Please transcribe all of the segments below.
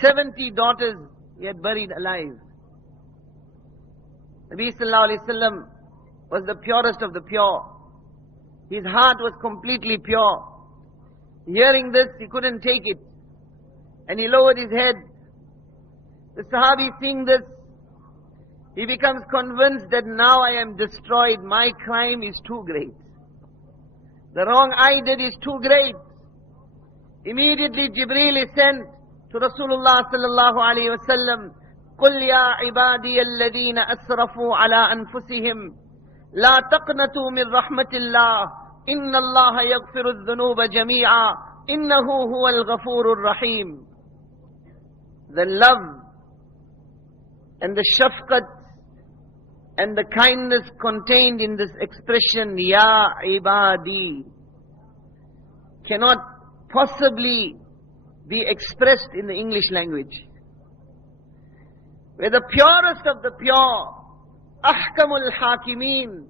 70 daughters he had buried alive. Nabi sallallahu alayhi wasallam was the purest of the pure. His heart was completely pure. Hearing this, he couldn't take it, and he lowered his head. The Sahabi, seeing this, he becomes convinced that now I am destroyed. My crime is too great. The wrong I did is too great. Immediately Jibreel is sent to Rasulullah sallallahu alayhi wa sallam. قُلْ يَا عِبَادِيَ الَّذِينَ أَسْرَفُوا عَلَىٰ أَنفُسِهِمْ لَا تَقْنَطُوا مِنْ رَحْمَةِ اللَّهِ إِنَّ اللَّهَ يَغْفِرُ الذُّنُوبَ جَمِيعًا إِنَّهُ هُوَ الْغَفُورُ الرَّحِيمُ. The love and the shafqat and the kindness contained in this expression, Ya Ibadi, cannot possibly be expressed in the English language. Where the purest of the pure, Ahkamul Hakimeen,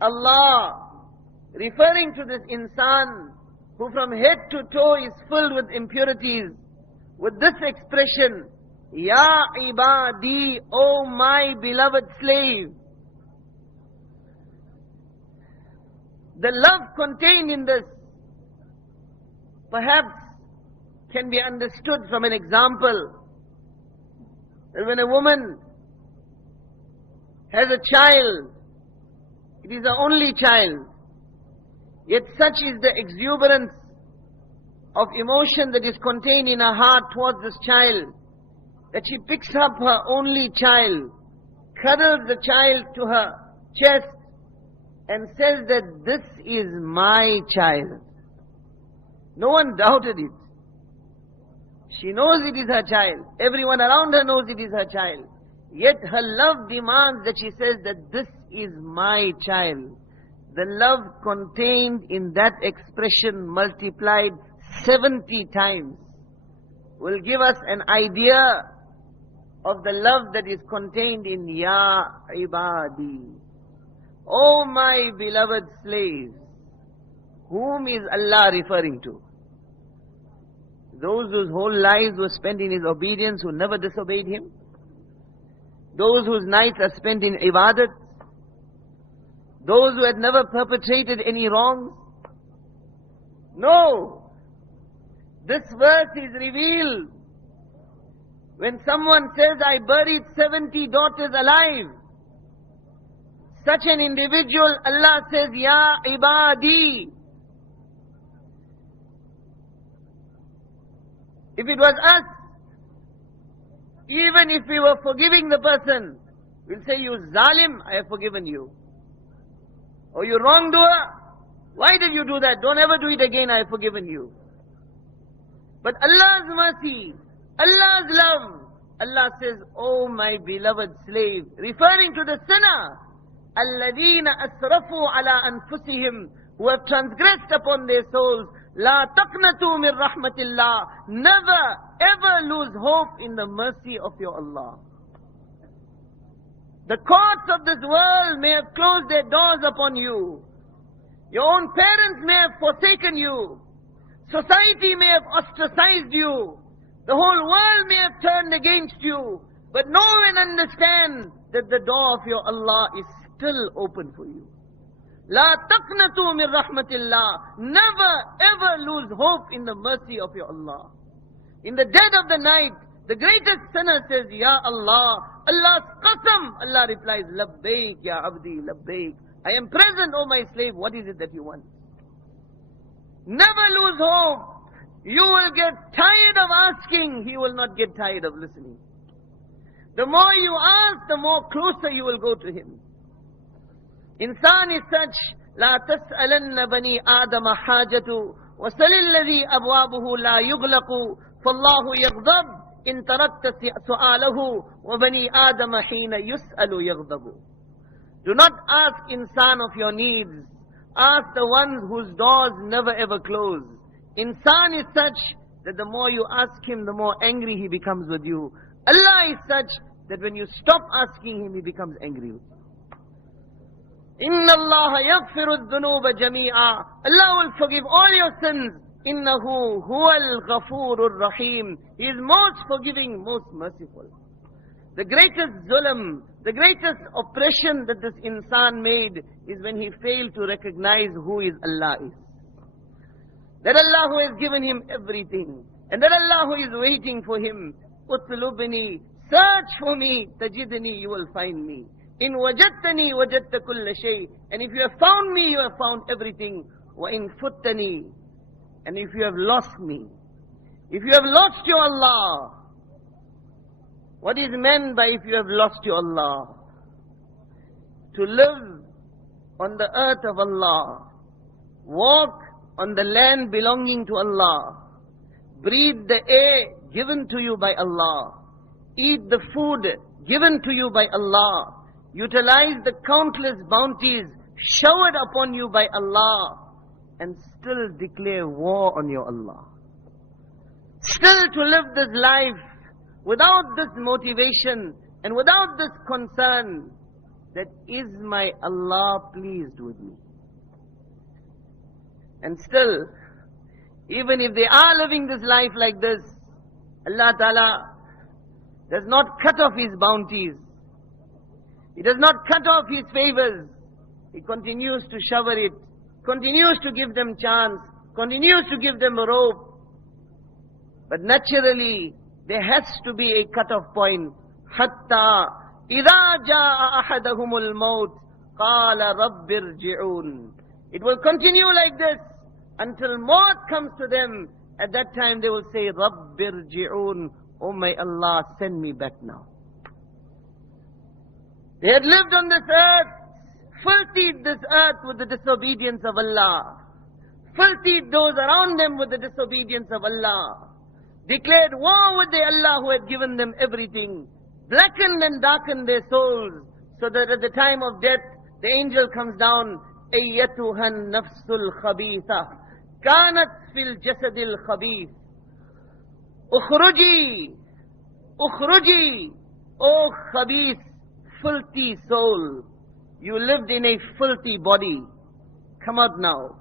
Allah, referring to this insan who from head to toe is filled with impurities, with this expression, Ya Ibadi, O my beloved slave. The love contained in this perhaps can be understood from an example. That when a woman has a child, it is her only child, yet such is the exuberance of emotion that is contained in her heart towards this child, that she picks up her only child, cuddles the child to her chest, and says that this is my child. No one doubted it. She knows it is her child. Everyone around her knows it is her child. Yet her love demands that she says that this is my child. The love contained in that expression multiplied 70 times will give us an idea of the love that is contained in Ya Ibadi. O my beloved slaves. Whom is Allah referring to? Those whose whole lives were spent in His obedience, who never disobeyed Him? Those whose nights are spent in ibadat? Those who had never perpetrated any wrongs? No! This verse is revealed when someone says, I buried 70 daughters alive. Such an individual, Allah says, Ya Ibadi. If it was us, even if we were forgiving the person, we'll say, you zalim, I have forgiven you. Or you wrongdoer, why did you do that? Don't ever do it again, I have forgiven you. But Allah's mercy, Allah's love, Allah says, oh my beloved slave, referring to the sinner, الَّذِينَ أَسْرَفُوا عَلَىٰ أَنفُسِهِمْ, who have transgressed upon their souls, لَا تَقْنَطُوا مِنْ رَحْمَةِ اللَّهِ, never ever lose hope in the mercy of your Allah. The courts of this world may have closed their doors upon you. Your own parents may have forsaken you. Society may have ostracized you. The whole world may have turned against you. But know and understand that the door of your Allah is still open for you. La taqnatu min rahmatillah. Never ever lose hope in the mercy of your Allah. In the dead of the night, the greatest sinner says, Ya Allah, Allah's qasam. Allah replies, Labbaik ya abdi, labbaik. I am present, O my slave, what is it that you want? Never lose hope. You will get tired of asking, He will not get tired of listening. The more you ask, the more closer you will go to Him. Insan is such, لا تسألن بني آدم حاجة وسل الذي أبوابه لا يغلق فالله يغضب إن تركت سؤاله وبني آدم حين يسأل يغضب. Do not ask insan of your needs. Ask the ones whose doors never ever close. Insan is such that the more you ask him, the more angry he becomes with you. Allah is such that when you stop asking him, he becomes angry with you. Inna Allah yaghfiru dhunuba jami'a. Allah will forgive all your sins. Innahu huwal ghafurur rahim. He is most forgiving, most merciful. The greatest zulm, the greatest oppression that this insan made is when he failed to recognize who is Allah is. That Allah who has given him everything, and that Allah who is waiting for him. Utlubni, search for me, tajidni, you will find me. In wajadtani, wajadta kulla shay. And if you have found me, you have found everything. Wa in futtani. And if you have lost me, if you have lost your Allah, what is meant by if you have lost your Allah? To live on the earth of Allah, walk on the land belonging to Allah, breathe the air given to you by Allah, eat the food given to you by Allah, utilize the countless bounties showered upon you by Allah, and still declare war on your Allah. Still to live this life without this motivation and without this concern, that is my Allah pleased with me? And still, even if they are living this life like this, Allah Ta'ala does not cut off His bounties. He does not cut off His favors. He continues to shower it, continues to give them chance, continues to give them a rope. But naturally, there has to be a cut-off point. Hatta idha jaa ahadahumul maut qala rabbirji'un. It will continue like this until maut comes to them. At that time they will say, rabbirji'un. Oh my Allah, send me back now. They had lived on this earth, filthied this earth with the disobedience of Allah, filthied those around them with the disobedience of Allah, declared war with the Allah who had given them everything, blackened and darkened their souls, so that at the time of death, the angel comes down, Ayyatuhan nafsul khabitha, kanat fil jasadil khabith, ukhruji, ukhruji, O khabith, filthy soul, you lived in a filthy body, come out now,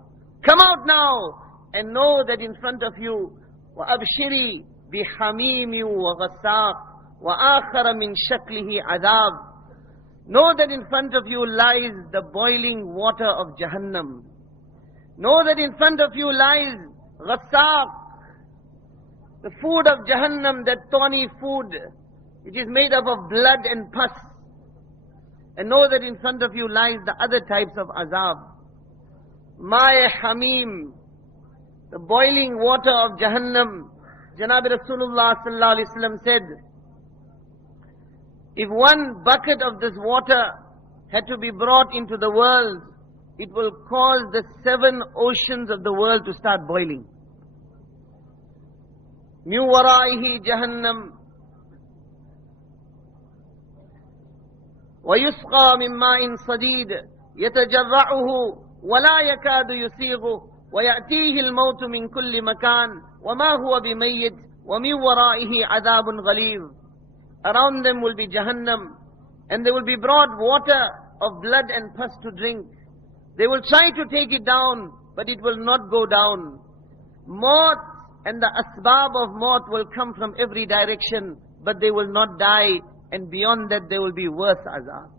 come out now, and know that in front of you, وَأَبْشِرِي بِحَمِيمٍ وَغَسَّاقٍ وَآخَرَ مِنْ شَكْلِهِ عَذَابٍ. Know that in front of you lies the boiling water of Jahannam. Know that in front of you lies Ghassaq, the food of Jahannam, that thorny food, which is made up of blood and pus. And know that in front of you lies the other types of azab. Ma'i Hamim, the boiling water of Jahannam. Janabi Rasulullah sallallahu alaihi wasallam said, if one bucket of this water had to be brought into the world, it will cause the 7 oceans of the world to start boiling. Min waraihi Jahannam, ويسقى من ماء صديد يتجرعه ولا يكاد يسيغه ويأتيه الموت من كل مكان وما هو بميت ومن ورائه عذاب غليظ. Around them will be Jahannam, and they will be brought water of blood and pus to drink. They will try to take it down, but it will not go down. Maut and the asbab of maut will come from every direction, but they will not die, and beyond that there will be worse azab.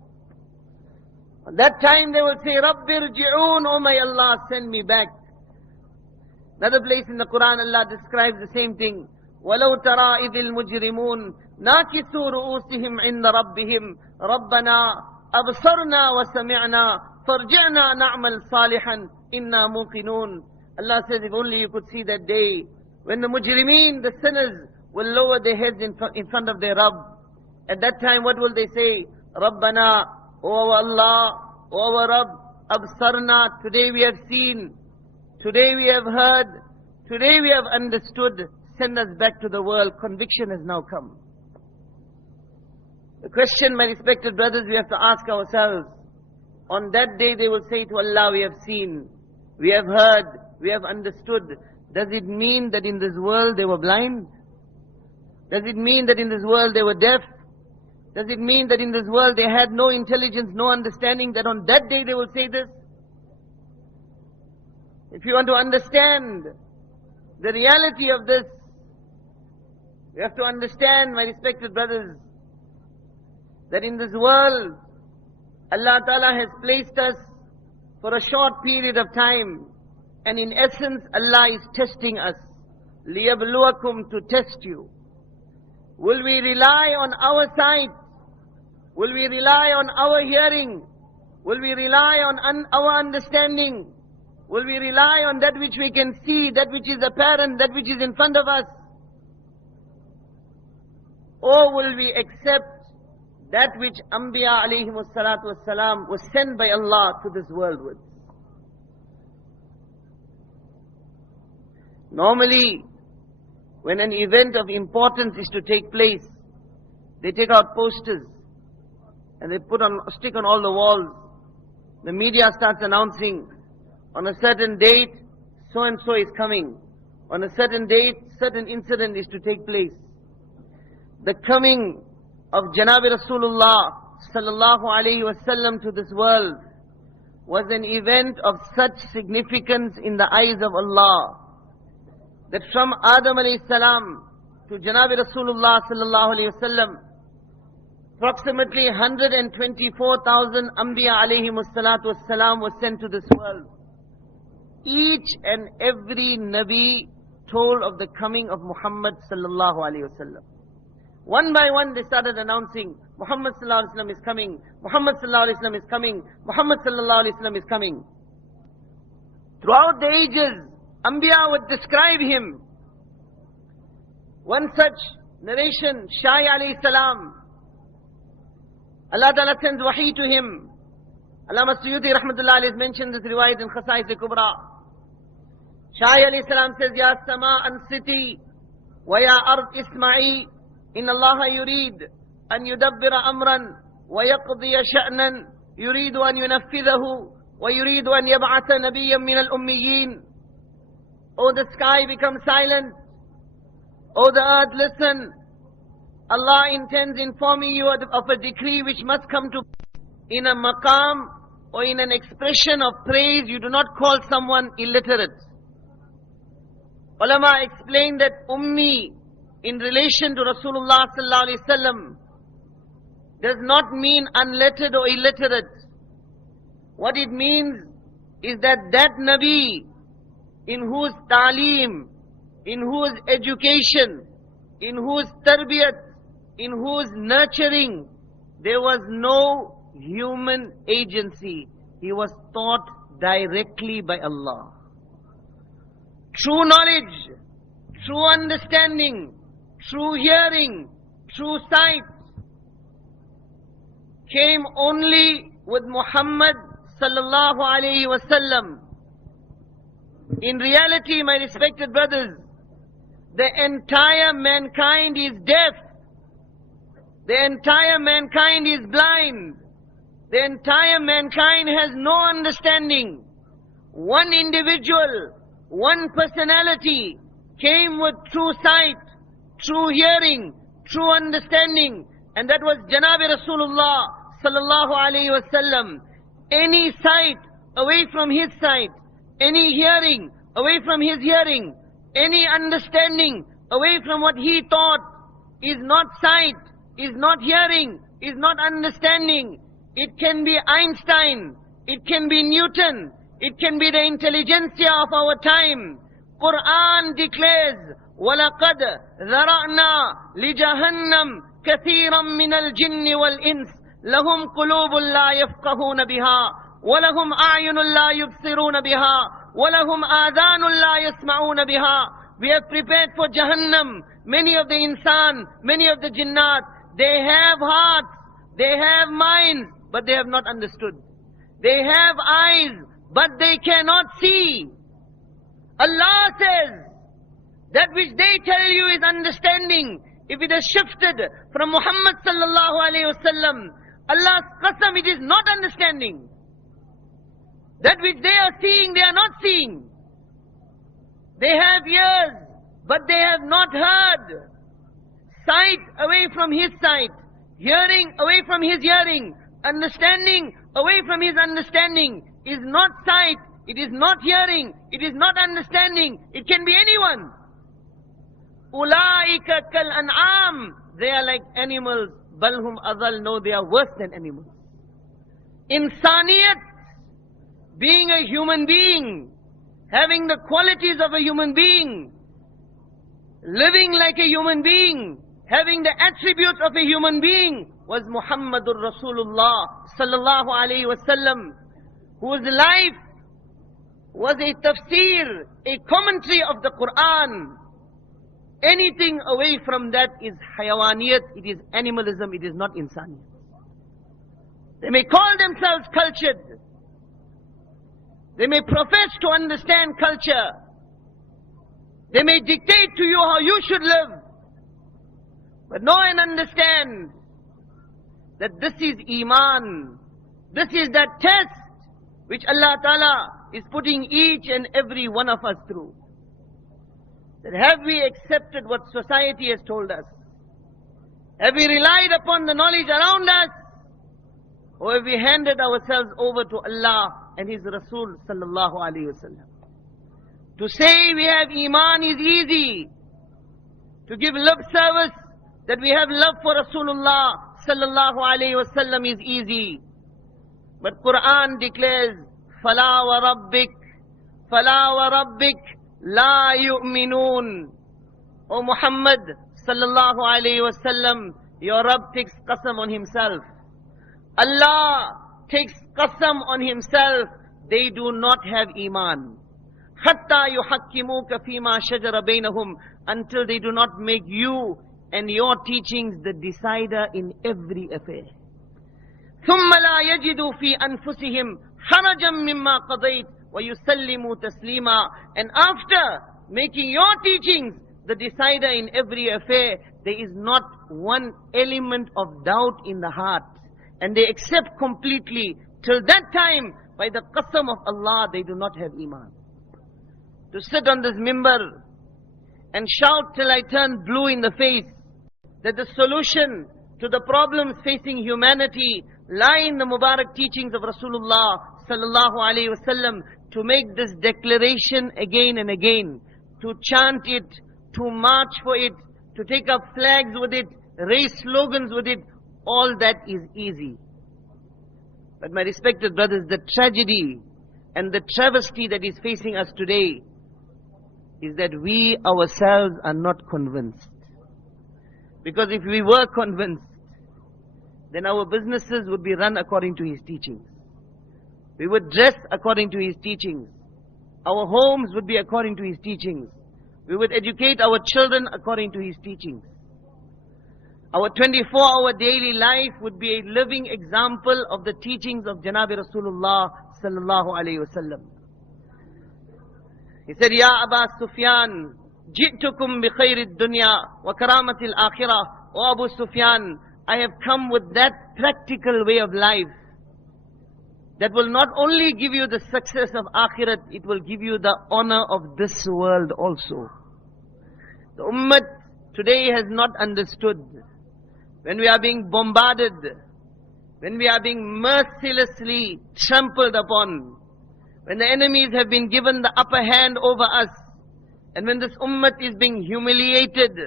At that time they will say, Rabbirji'un, oh my Allah, send me back. Another place in the Quran, Allah describes the same thing. وَلَوْ تَرَى إِذِ الْمُجْرِمُونَ نَاكِسُوا رُؤُوسِهِمْ عِنْدَ رَبِّهِمْ رَبَّنَا أَبْصَرْنَا وَسَمِعْنَا فَارْجِعْنَا نَعْمَلْ صَالِحًا إِنَّا مُوقِنُونَ. Allah says, if only you could see that day when the mujrimeen, the sinners, will lower their heads in front of their Rabb. At that time, what will they say? Rabbana, O our Allah, O our Rabb, Absarna, today we have seen, today we have heard, today we have understood, send us back to the world, conviction has now come. The question, my respected brothers, we have to ask ourselves, on that day they will say to Allah, we have seen, we have heard, we have understood. Does it mean that in this world they were blind? Does it mean that in this world they were deaf? Does it mean that in this world they had no intelligence, no understanding, that on that day they will say this? If you want to understand the reality of this. We have to understand, my respected brothers, that in this world, Allah Ta'ala has placed us for a short period of time. And in essence, Allah is testing us. لِيَبْلُوَكُمْ, to test you. Will we rely on our sight? Will we rely on our hearing? Will we rely on our understanding? Will we rely on that which we can see, that which is apparent, that which is in front of us? Or will we accept that which Anbiya alayhimus salatu wassalam was sent by Allah to this world with? Normally, when an event of importance is to take place, they take out posters and they stick on all the walls. The media starts announcing, on a certain date, so and so is coming. On a certain date, certain incident is to take place. The coming of Janabi Rasulullah sallallahu alayhi wasallam to this world was an event of such significance in the eyes of Allah, that from Adam alayhi salam to Janabi Rasulullah sallallahu alayhi wasallam, approximately 124,000 Anbiya alayhimus salatu wassalam was sent to this world. Each and every Nabi told of the coming of Muhammad sallallahu alayhi wasallam. One by one they started announcing, Muhammad sallallahu alayhi wasallam is coming, Muhammad sallallahu alayhi wasallam is coming, Muhammad sallallahu alayhi wasallam is coming. Throughout the ages, Anbiya would describe him. One such narration, Shai alayhi salam, Allah Ta'ala sends wahi to him. Allama Suyuti rahmatullah alayhi mentioned this riwayat in Khasa'is al-Kubra. Shai alayhi salam says, Ya sama ansiti, wa ya ard isma'i, in Allah yurid an yudabbira amran, wa yaqdiya sha'nan, yuridu an yunaffidahu, wa yuridu an yab'atha nabiyyan min al-ummiyin. Oh, the sky, become silent. Oh, the earth, listen. Allah intends informing you of a decree which must come to in a maqam or in an expression of praise. You do not call someone illiterate. Ulama explained that ummi in relation to Rasulullah sallallahu alaihi wasallam does not mean unlettered or illiterate. What it means is that Nabi in whose ta'aleem, in whose education, in whose tarbiyat, in whose nurturing, there was no human agency. He was taught directly by Allah. True knowledge, true understanding, true hearing, true sight came only with Muhammad sallallahu alayhi wasallam. In reality, my respected brothers, the entire mankind is deaf. The entire mankind is blind. The entire mankind has no understanding. One individual, one personality came with true sight, true hearing, true understanding, and that was Janabi Rasulullah sallallahu alayhi wasallam. Any sight away from his sight, any hearing away from his hearing, any understanding away from what he thought is not sight, is not hearing, is not understanding. It can be Einstein, it can be Newton, it can be the intelligentsia of our time. Quran declares, وَلَقَدْ ذَرَعْنَا لِجَهَنَّمْ كَثِيرًا مِنَ الْجِنِّ وَالْإِنسِ لَهُمْ قُلُوبٌ لَا يَفْقَهُونَ بِهَا وَلَهُمْ أَعْيُنٌ لَا يُبْصِرُونَ بِهَا وَلَهُمْ آذَانٌ لَا يَسْمَعُونَ بِهَا. We have prepared for Jahannam many of the insan, many of the jinnat. They have hearts, they have minds, but they have not understood. They have eyes, but they cannot see. Allah says, that which they tell you is understanding. If it has shifted from Muhammad sallallahu alayhi wasallam, Allah's qasam, it is not understanding. That which they are seeing, they are not seeing. They have ears, but they have not heard. Sight away from his sight, hearing away from his hearing, understanding away from his understanding is not sight, it is not hearing, it is not understanding, it can be anyone. Ulaika kal an'am, they are like animals. Balhum adal, no, they are worse than animals. Insaniyat, being a human being, having the qualities of a human being, living like a human being, having the attributes of a human being, was Muhammadur Rasulullah sallallahu alayhi wasallam, whose life was a tafsir, a commentary of the Quran. Anything away from that is hayawaniyat, it is animalism, it is not insaniyat. They may call themselves cultured, they may profess to understand culture, they may dictate to you how you should live, but know and understand that this is Iman. This is that test which Allah Ta'ala is putting each and every one of us through. That have we accepted what society has told us? Have we relied upon the knowledge around us? Or have we handed ourselves over to Allah and His Rasul sallallahu alayhi wasallam? To say we have Iman is easy. To give lip service that we have love for Rasulullah sallallahu alayhi wasallam is easy. But Quran declares, فَلَا وَرَبِّكَ فَلَا وَرَبِّكَ لَا يُؤْمِنُونَ. O Muhammad sallallahu alayhi wasallam, your Rabb takes qasam on himself. Allah takes qasam on himself. They do not have Iman. حَتَّى يُحَكِّمُوكَ فِي مَا شَجَرَ بَيْنَهُمْ, until they do not make you and your teachings the decider in every affair. ثُمَّ لَا يَجِدُوا فِي أَنفُسِهِمْ حَرَجًا مِمَّا قَضَيْتَ وَيُسَلِّمُوا تَسْلِيمًا. And after making your teachings the decider in every affair, there is not one element of doubt in the heart. And they accept completely. Till that time, by the qasam of Allah, they do not have Iman. To sit on this mimbar and shout till I turn blue in the face that the solution to the problems facing humanity lie in the Mubarak teachings of Rasulullah sallallahu alayhi wasallam, to make this declaration again and again, to chant it, to march for it, to take up flags with it, raise slogans with it, all that is easy. But my respected brothers, the tragedy and the travesty that is facing us today is that we ourselves are not convinced. Because if we were convinced, then our businesses would be run according to His teachings. We would dress according to His teachings. Our homes would be according to His teachings. We would educate our children according to His teachings. Our 24-hour daily life would be a living example of the teachings of Janabi Rasulullah sallallahu alayhi wasallam. He said, Ya Aba Sufyan, Jitukum bi khairid dunya wa karamatil akhirah. O Abu Sufyan, I have come with that practical way of life that will not only give you the success of akhirat, it will give you the honor of this world also. The ummah today has not understood. When we are being bombarded, when we are being mercilessly trampled upon, when the enemies have been given the upper hand over us, and when this ummah is being humiliated,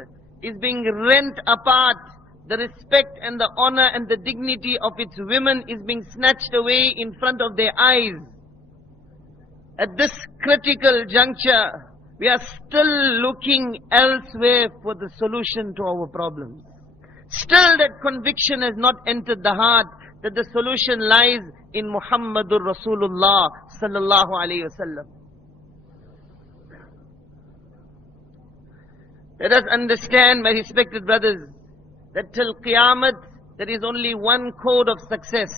is being rent apart, the respect and the honor and the dignity of its women is being snatched away in front of their eyes. At this critical juncture, we are still looking elsewhere for the solution to our problems. Still that conviction has not entered the heart that the solution lies in Muhammadur Rasulullah sallallahu alayhi wasallam. Let us understand, my respected brothers, that till Qiyamah there is only one code of success.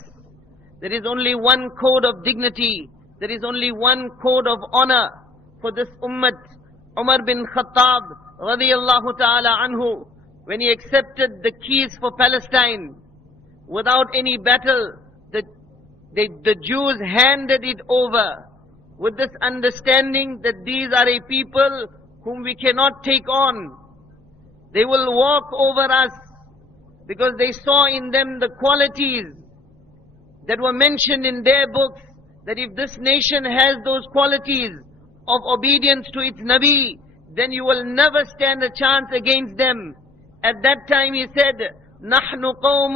There is only one code of dignity. There is only one code of honor for this ummah. Umar bin Khattab radiyallahu ta'ala anhu, when he accepted the keys for Palestine without any battle, the Jews handed it over with this understanding that these are a people whom we cannot take on. They will walk over us because they saw in them the qualities that were mentioned in their books, that if this nation has those qualities of obedience to its Nabi, then you will never stand a chance against them. At that time he said, نَحْنُ قَوْمٌ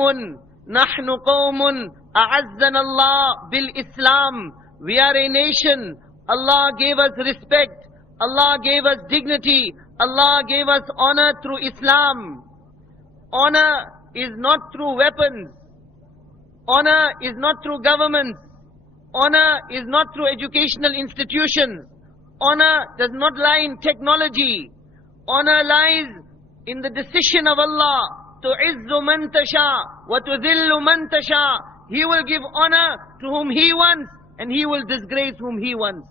أَعَزَّنَ اللَّهُ بِالْإِسْلَامِ. We are a nation. Allah gave us respect. Allah gave us dignity. Allah gave us honor through Islam. Honor is not through weapons. Honor is not through governments. Honor is not through educational institutions. Honor does not lie in technology. Honor lies in the decision of Allah. تُعِزُّ مَن تَشَاءُ وَتُذِلُّ مَن تَشَاءُ. He will give honor to whom He wants, and He will disgrace whom He wants.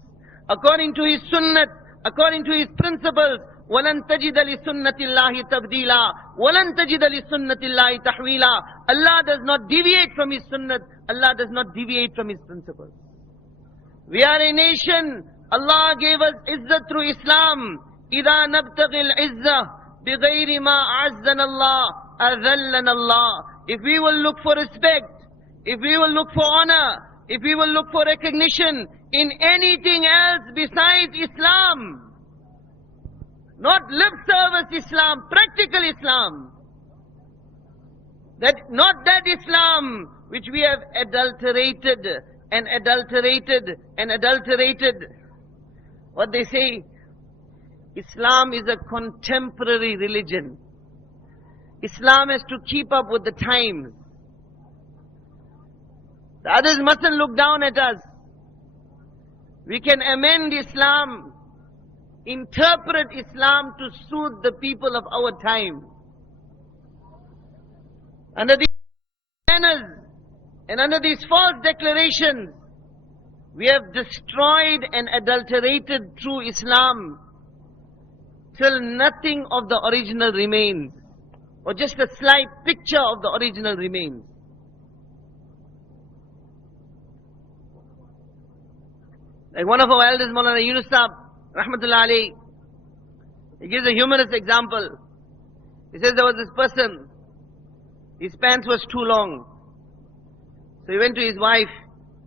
According to His sunnah, according to His principles, وَلَن تَجِدَ لِسُنَّةِ اللَّهِ تَبْدِيلًا وَلَن تَجِدَ لِسُنَّةِ اللَّهِ تَحْوِيلًا. Allah does not deviate from His sunnah. Allah does not deviate from His principles. We are a nation. Allah gave us izzat through Islam. إِذَا نَبْتَغِي الْعِزَّةِ بِغَيْرِ مَا أَعَزَّنَا اللَّهُ أَذَلَّنَا اللَّهُ. If we will look for respect, if we will look for honor, if we will look for recognition in anything else besides Islam, not lip service Islam, practical Islam, not that Islam which we have adulterated and adulterated and adulterated. What they say, Islam is a contemporary religion. Islam has to keep up with the times. The others mustn't look down at us. We can amend Islam, interpret Islam to suit the people of our time. Under these banners and under these false declarations, we have destroyed and adulterated true Islam till nothing of the original remains, or just a slight picture of the original remains. Like one of our elders, Maulana Yunus Sahib, Rahmatullah alayhi, he gives a humorous example. He says there was this person, his pants was too long. So he went to his wife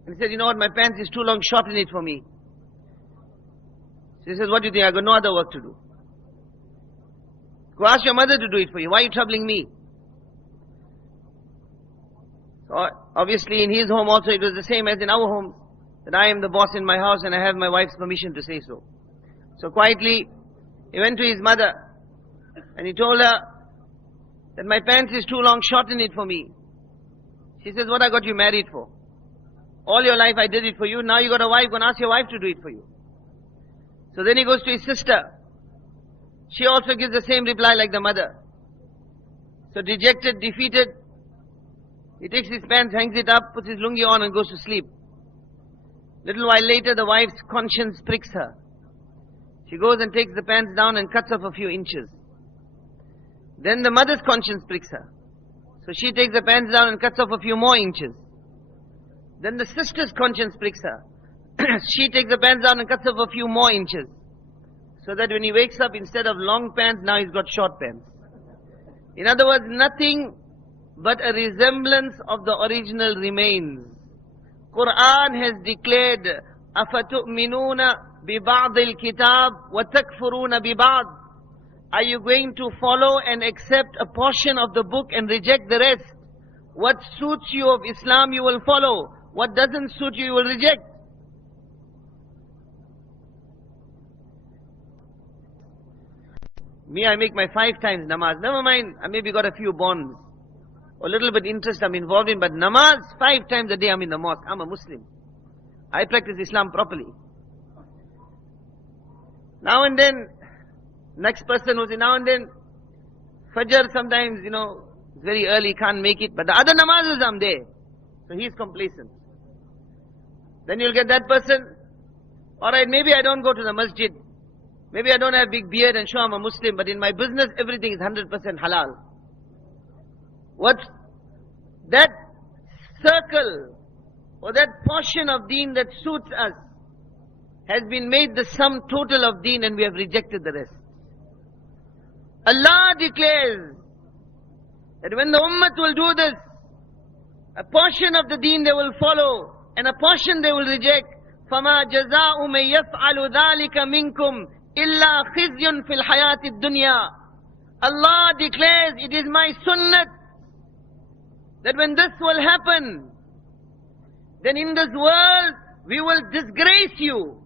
and he said, you know what, my pants is too long, shorten it for me. She says, what do you think, I've got no other work to do. Go ask your mother to do it for you, why are you troubling me? So obviously in his home also it was the same as in our homes, that I am the boss in my house and I have my wife's permission to say so. So quietly, he went to his mother and he told her that my pants is too long, shorten it for me. She says, what I got you married for? All your life I did it for you, now you got a wife, go and ask your wife to do it for you. So then he goes to his sister. She also gives the same reply like the mother. So dejected, defeated, he takes his pants, hangs it up, puts his lungi on and goes to sleep. Little while later, the wife's conscience pricks her. She goes and takes the pants down and cuts off a few inches. Then the mother's conscience pricks her. So she takes the pants down and cuts off a few more inches. Then the sister's conscience pricks her. She takes the pants down and cuts off a few more inches. So that when he wakes up, instead of long pants, now he's got short pants. In other words, nothing but a resemblance of the original remains. Quran has declared, أَفَتُؤْمِنُونَ بِبَعْضِ الْكِتَابِ وَتَكْفُرُونَ بِبَعْضِ. Are you going to follow and accept a portion of the book and reject the rest? What suits you of Islam you will follow. What doesn't suit you, you will reject. Me, I make my 5 times namaz. Never mind, I maybe got a few bonds. A little bit interest I'm involved in, but namaz, 5 times a day I'm in the mosque. I'm a Muslim. I practice Islam properly. Now and then, next person will say, now and then, Fajr sometimes, it's very early, can't make it. But the other namazes I'm there. So he's complacent. Then you'll get that person, alright, maybe I don't go to the masjid. Maybe I don't have big beard and show I'm a Muslim, but in my business everything is 100% halal. What? That circle or that portion of deen that suits us has been made the sum total of deen and we have rejected the rest. Allah declares that when the ummah will do this, a portion of the deen they will follow, and a portion they will reject. فَمَا جَزَاءُ مَن يَفْعَلُ ذَلِكَ مِنكُمْ إِلَّا خِزْيٌ فِي الْحَيَاةِ الدُّنْيَا. Allah declares, it is my sunnat that when this will happen, then in this world we will disgrace you.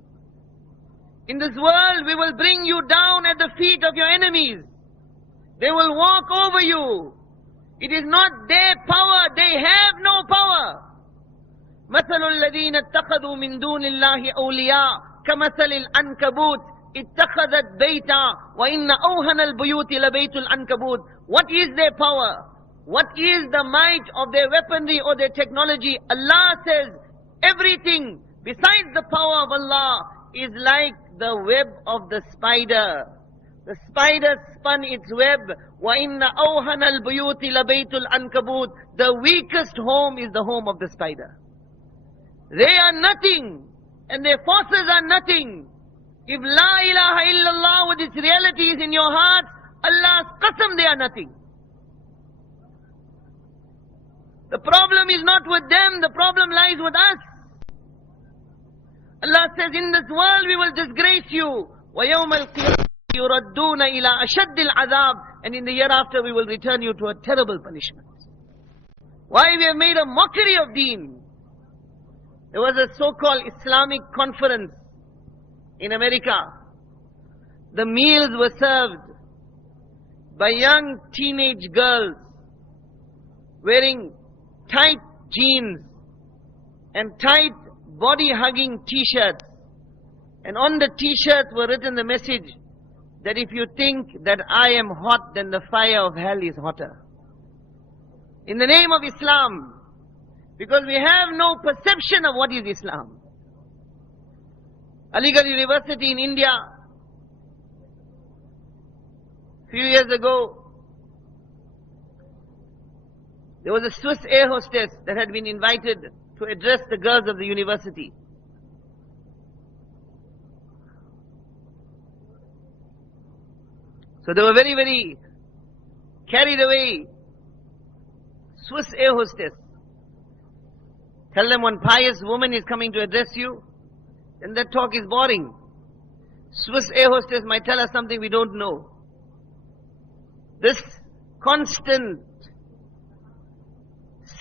In this world we will bring you down at the feet of your enemies. They will walk over you. It is not their power, they have no power. مثل الذين اتخذوا من دون الله أولياء كمثل العنكبوت اتخذت بيتا وإن أوهن البيوت لبيت العنكبوت. What is their power? What is the might of their weaponry or their technology? Allah says everything besides the power of Allah is like the web of the spider. The spider spun its web. وَإِنَّ أَوْهَنَ الْبُيُوتِ لَبَيْتُ الْعَنْكَبُوتِ. The weakest home is the home of the spider. They are nothing, and their forces are nothing. If La ilaha illallah with its reality is in your heart, Allah's qasam, they are nothing. The problem is not with them, the problem lies with us. Allah says, in this world we will disgrace you. وَيَوْمَ الْقِيَامَةِ يُرَدُّونَ إِلَىٰ أَشَدِّ الْعَذَابِ. And in the year after we will return you to a terrible punishment. Why we have made a mockery of deen? There was a so-called Islamic conference in America. The meals were served by young teenage girls wearing tight jeans and tight body-hugging t-shirts. And on the t-shirts were written the message that if you think that I am hot, then the fire of hell is hotter. In the name of Islam. Because we have no perception of what is Islam. Aligarh University in India, few years ago, there was a Swiss air hostess that had been invited to address the girls of the university. So they were very, very carried away. Swiss air hostess. Tell them one pious woman is coming to address you, then that talk is boring. Swiss air hostess might tell us something we don't know. This constant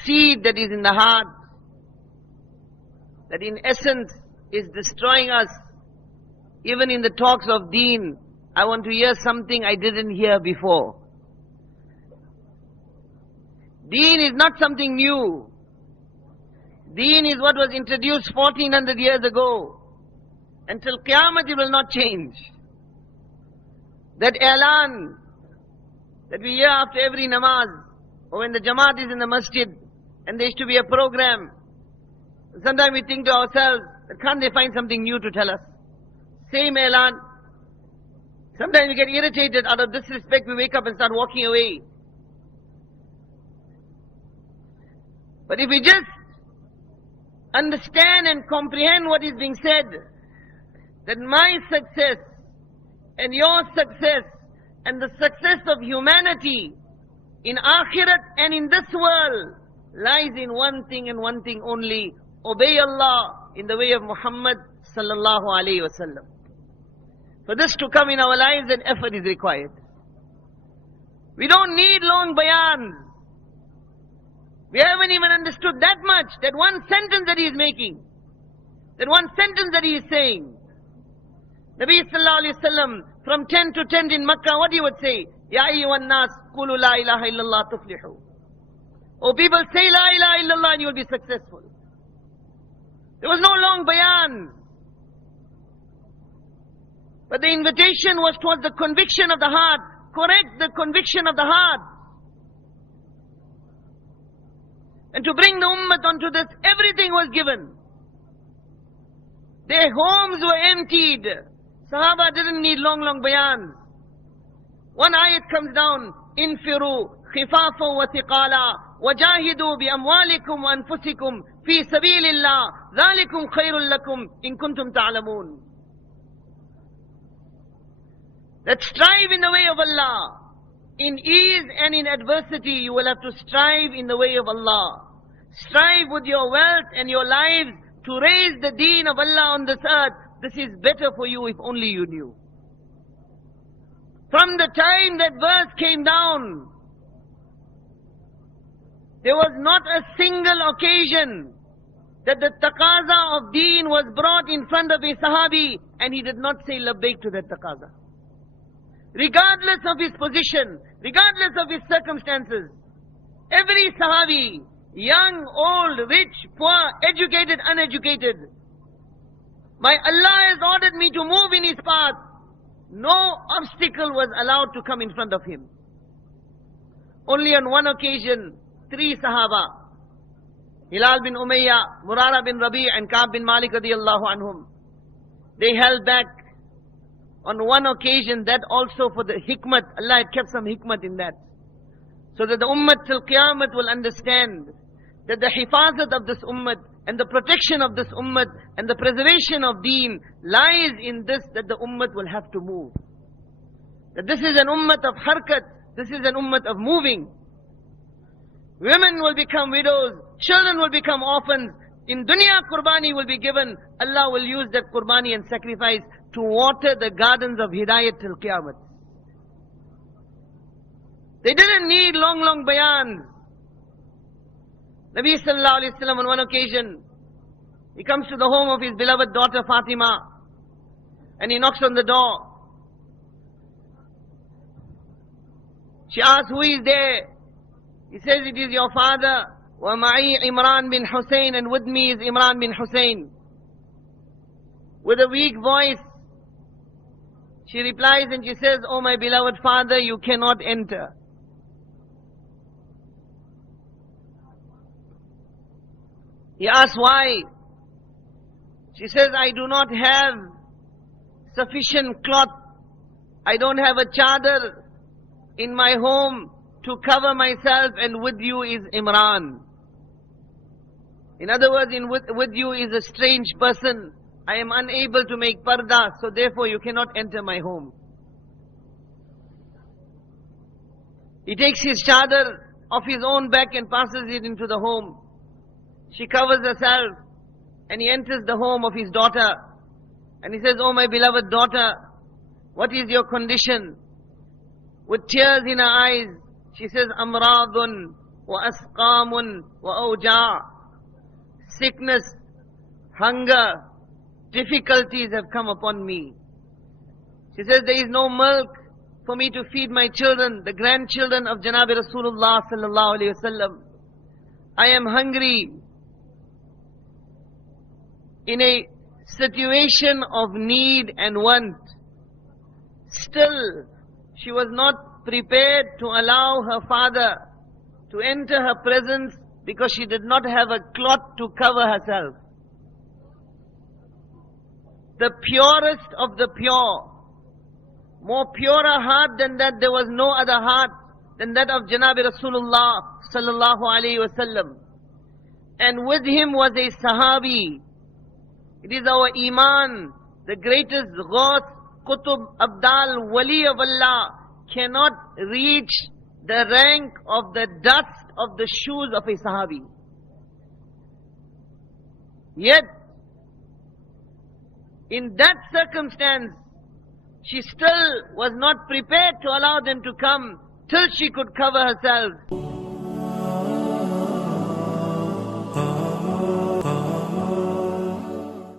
seed that is in the heart, that in essence is destroying us, even in the talks of deen, I want to hear something I didn't hear before. Deen is not something new. Deen is what was introduced 1400 years ago. Until Qiyamah it will not change. That I'lan that we hear after every namaz, or when the Jamaat is in the masjid and there used to be a program, sometimes we think to ourselves, can't they find something new to tell us? Same I'lan. Sometimes we get irritated, out of disrespect we wake up and start walking away. But if we just understand and comprehend what is being said, that my success and your success and the success of humanity in Akhirat and in this world lies in one thing and one thing only: obey Allah in the way of Muhammad sallallahu alaihi wasallam. For this to come in our lives, an effort is required. We don't need long bayans. We haven't even understood that much, that one sentence that he is making, that one sentence that he is saying. Nabi sallallahu alayhi wasallam, from 10 to 10 in Makkah, what he would say? Ya ayyuhan nas, qulu la ilaha illallah tuflihu. Oh people, say la ilaha illallah and you will be successful. There was no long bayan. But the invitation was towards the conviction of the heart. Correct the conviction of the heart. And to bring the ummah onto this, everything was given. Their homes were emptied. Sahaba didn't need long bayans. One ayat comes down, infiru khifafa wa thiqala wajahidu bi amwalikum wa anfusikum fi sabilillah dhalikum khairul lakum in kuntum ta'lamun. That strive in the way of Allah. In ease and in adversity, you will have to strive in the way of Allah. strive with your wealth and your lives to raise the deen of Allah on this earth. This is better for you if only you knew. From the time that verse came down, there was not a single occasion that the taqaza of deen was brought in front of a sahabi and he did not say labbaik to that taqaza. Regardless of his position, regardless of his circumstances, every sahabi, young, old, rich, poor, educated, uneducated, my Allah has ordered me to move in His path. No obstacle was allowed to come in front of him. Only on one occasion, 3 Sahaba, Hilal bin Umayyah, Murara bin Rabi' and Ka'b bin Malik radiyallahu anhum, they held back. On one occasion, that also for the hikmat, Allah had kept some hikmat in that. So that the ummah till Qiyamah will understand that the hifazat of this ummah and the protection of this ummah and the preservation of deen lies in this, that the ummah will have to move. That this is an ummah of harkat, this is an ummah of moving. Women will become widows, children will become orphans. In dunya, qurbani will be given. Allah will use that qurbani and sacrifice to water the gardens of hidayat till Qiyamah. They didn't need long bayans. Nabi sallallahu alayhi wa sallam on one occasion, he comes to the home of his beloved daughter Fatima and he knocks on the door. She asks, who is there? He says, it is your father. وَمَعِي Imran bin Hussein, and with me is Imran bin Hussein. With a weak voice, she replies and she says, oh my beloved father, you cannot enter. He asks why. She says, I do not have sufficient cloth. I don't have a chadar in my home to cover myself, and with you is Imran. In other words, with you is a strange person. I am unable to make parda, so therefore you cannot enter my home. He takes his chadar off his own back and passes it into the home. She covers herself and he enters the home of his daughter and he says, oh my beloved daughter, what is your condition? With tears in her eyes, she says, amradun wa asqamun wa awja'. Sickness, hunger, difficulties have come upon me. She says, there is no milk for me to feed my children, the grandchildren of Janabi Rasulullah sallallahu alayhi wa sallam. I am hungry. In a situation of need and want, still she was not prepared to allow her father to enter her presence because she did not have a cloth to cover herself. The purest of the pure, more purer heart than that, there was no other heart than that of Janabi Rasulullah sallallahu alayhi wa sallam. And with him was a sahabi. It is our iman, the greatest Ghaus, Qutub, Abdal, Wali of Allah cannot reach the rank of the dust of the shoes of a sahabi. Yet, in that circumstance, she still was not prepared to allow them to come till she could cover herself.